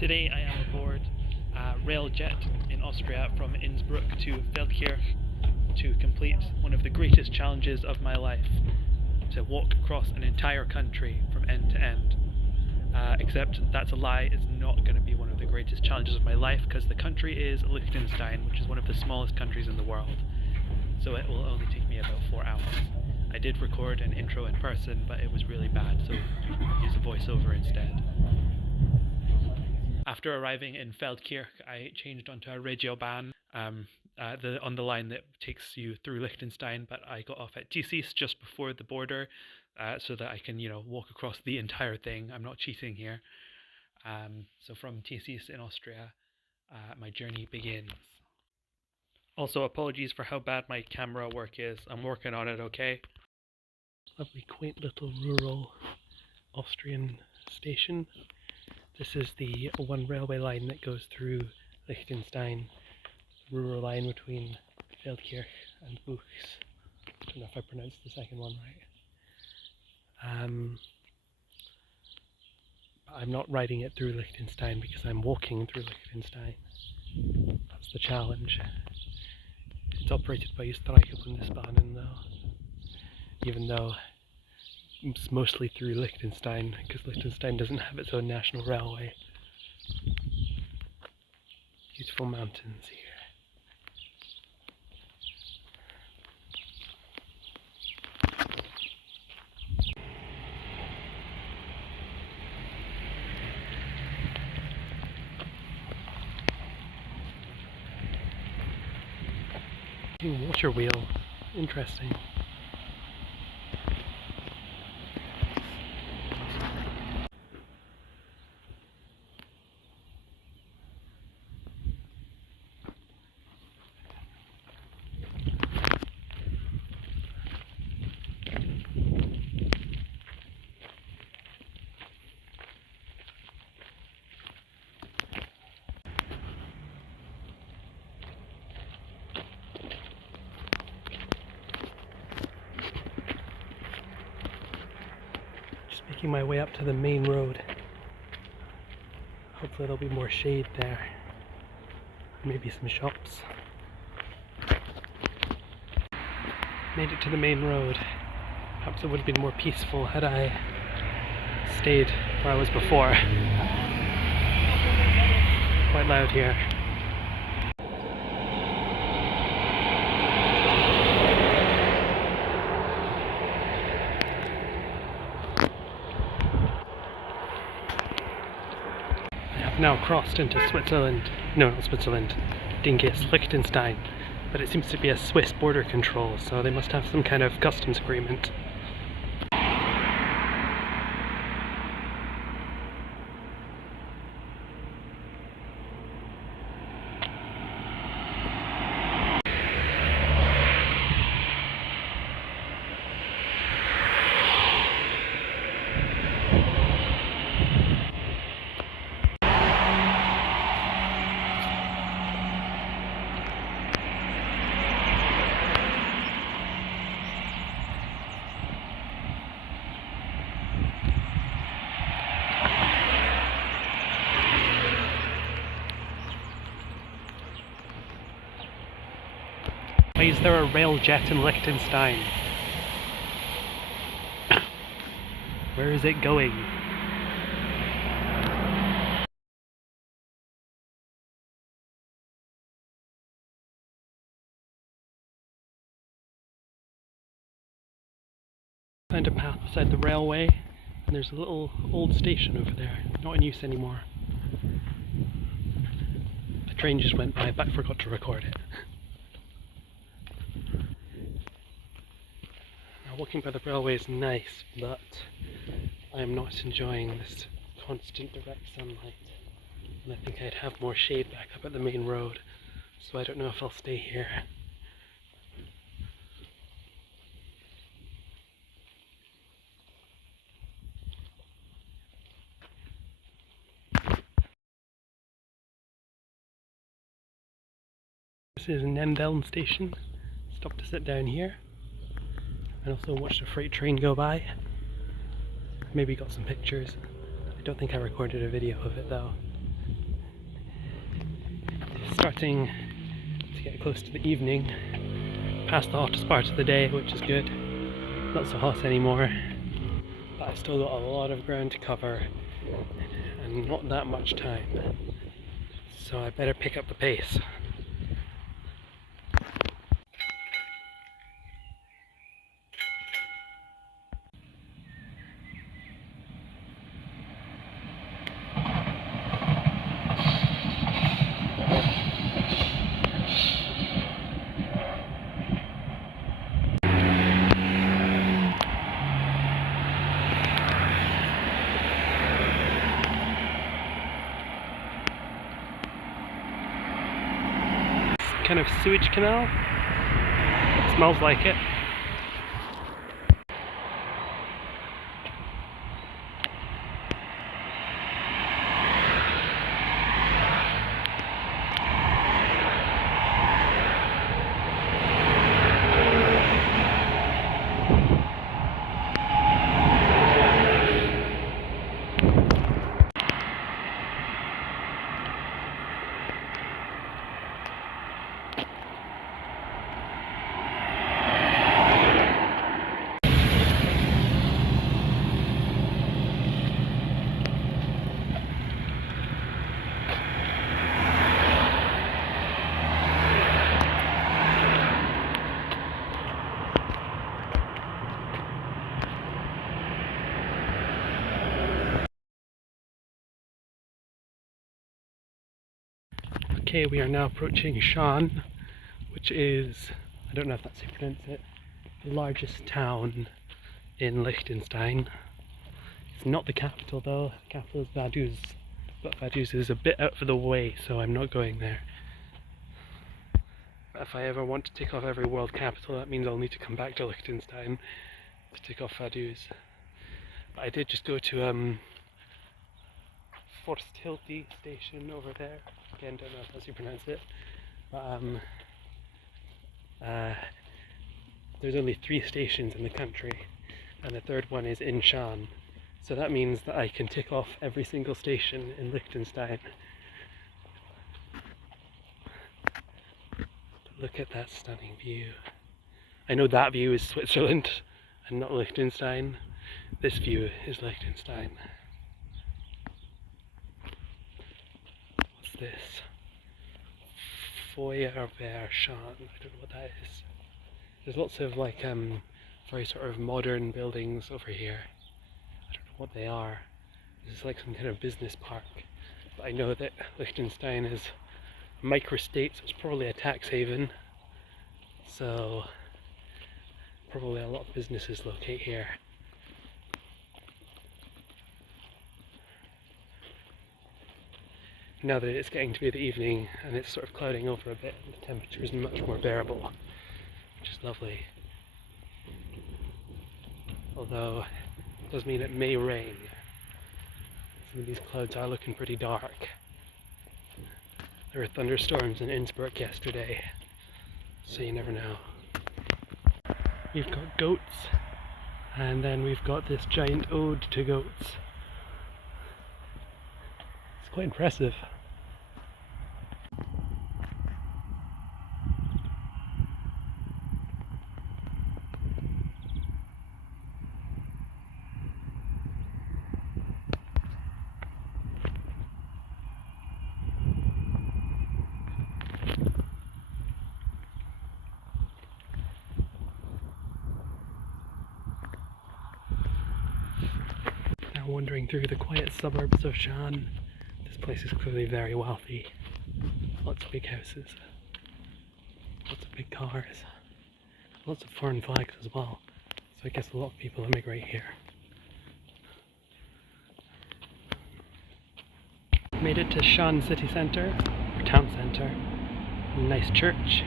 Today I am aboard a rail jet in Austria from Innsbruck to Feldkirch to complete one of the greatest challenges of my life, to walk across an entire country from end to end. Except that's a lie, it's not going to be one of the greatest challenges of my life because the country is Liechtenstein, which is one of the smallest countries in the world. So it will only take me about 4 hours. I did record an intro in person, but it was really bad, so use a voiceover instead. After arriving in Feldkirch, I changed onto a Regiobahn, on the line that takes you through Liechtenstein, but I got off at Tisza just before the border, so that I can, walk across the entire thing. I'm not cheating here. So from Tisza in Austria, my journey begins. Also, apologies for how bad my camera work is. I'm working on it, okay? Lovely, quaint little rural Austrian station. This is the one railway line that goes through Liechtenstein, the rural line between Feldkirch and Buchs. I don't know if I pronounced the second one right. But I'm not riding it through Liechtenstein because I'm walking through Liechtenstein. That's the challenge. It's operated by Bundesbahnen though, even though it's mostly through Liechtenstein, because Liechtenstein doesn't have its own national railway. Beautiful mountains here. Water wheel, interesting. Making my way up to the main road. Hopefully there'll be more shade there. Maybe some shops. Made it to the main road. Perhaps it would have been more peaceful had I stayed where I was before. Quite loud here. Now crossed into Switzerland. No, not Switzerland. Dinges, Liechtenstein. But it seems to be a Swiss border control, so they must have some kind of customs agreement. Why is there a rail jet in Liechtenstein? Where is it going? Find a path beside the railway, and there's a little old station over there, not in use anymore. A train just went by, but I forgot to record it. Now, walking by the railway is nice, but I am not enjoying this constant direct sunlight. And I think I'd have more shade back up at the main road, so I don't know if I'll stay here. This is Nendeln station. Stopped to sit down here and also watched a freight train go by. Maybe got some pictures. I don't think I recorded a video of it though. starting to get close to the evening, past the hottest part of the day, which is good. Not so hot anymore, but I've still got a lot of ground to cover and not that much time, so I better pick up the pace. Kind of sewage canal. It smells like it. Okay, we are now approaching Schaan, which is, I don't know if that's how you pronounce it, the largest town in Liechtenstein. It's not the capital though, the capital is Vaduz, but Vaduz is a bit out of the way, so I'm not going there. But if I ever want to tick off every world capital, that means I'll need to come back to Liechtenstein to tick off Vaduz. But I did just go to Forsthilti station over there. Again, don't know if that's how you pronounce it. But there's only 3 stations in the country, and the third one is in Schaan. So that means that I can tick off every single station in Liechtenstein. Look at that stunning view. I know that view is Switzerland and not Liechtenstein. This view is Liechtenstein. What's this? Feuerwehr Schaan. I don't know what that is. There's lots of like very sort of modern buildings over here. I don't know what they are. This is like some kind of business park. But I know that Liechtenstein is a microstate, so it's probably a tax haven. So probably a lot of businesses locate here. Now that it's getting to be the evening and it's sort of clouding over a bit, the temperature is much more bearable, which is lovely. Although it does mean it may rain. Some of these clouds are looking pretty dark. There were thunderstorms in Innsbruck yesterday, so you never know. We've got goats, and then we've got this giant ode to goats. It's quite impressive. Now wandering through the quiet suburbs of Schaan. This place is clearly very wealthy. Lots of big houses, lots of big cars, lots of foreign flags as well. So I guess a lot of people immigrate here. Made it to Schaan city centre, or town centre. Nice church,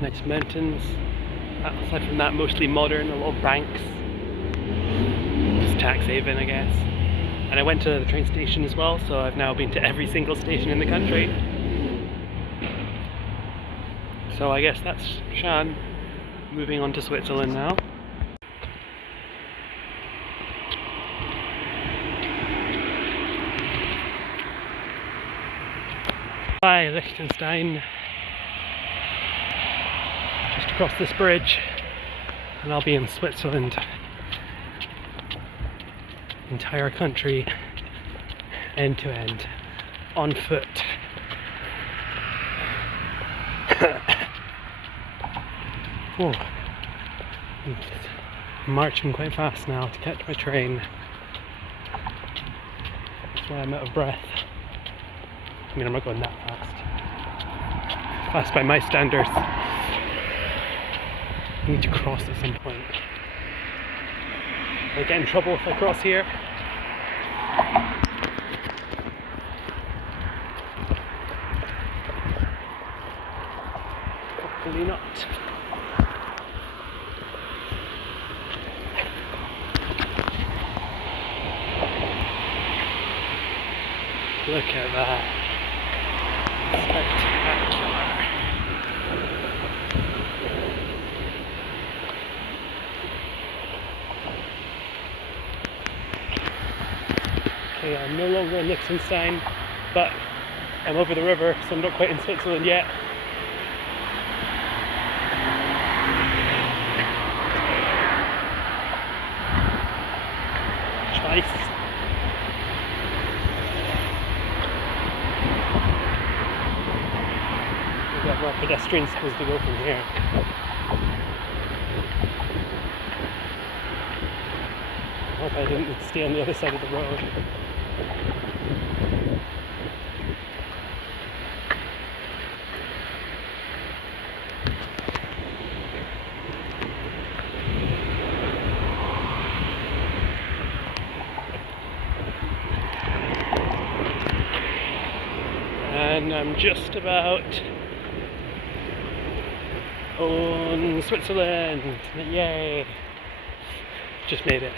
nice mountains. Aside from that, mostly modern, a lot of banks. It's tax haven, I guess. And I went to the train station as well, so I've now been to every single station in the country. So I guess that's Schaan. Moving on to Switzerland now. Bye, Liechtenstein. Just across this bridge, and I'll be in Switzerland. Entire country, end to end, on foot. Oh, I'm marching quite fast now to catch my train. That's why I'm out of breath. I mean, I'm not going that fast. Fast by my standards. I need to cross at some point. Will I get in trouble if I cross here? Hopefully not. Look at that. Spectacular. Okay, I'm no longer in Liechtenstein, but I'm over the river, so I'm not quite in Switzerland yet. Schweiz. We've got where pedestrians supposed to go from here. I hope I didn't stay on the other side of the road. And I'm just about on Switzerland. Yay! Just made it.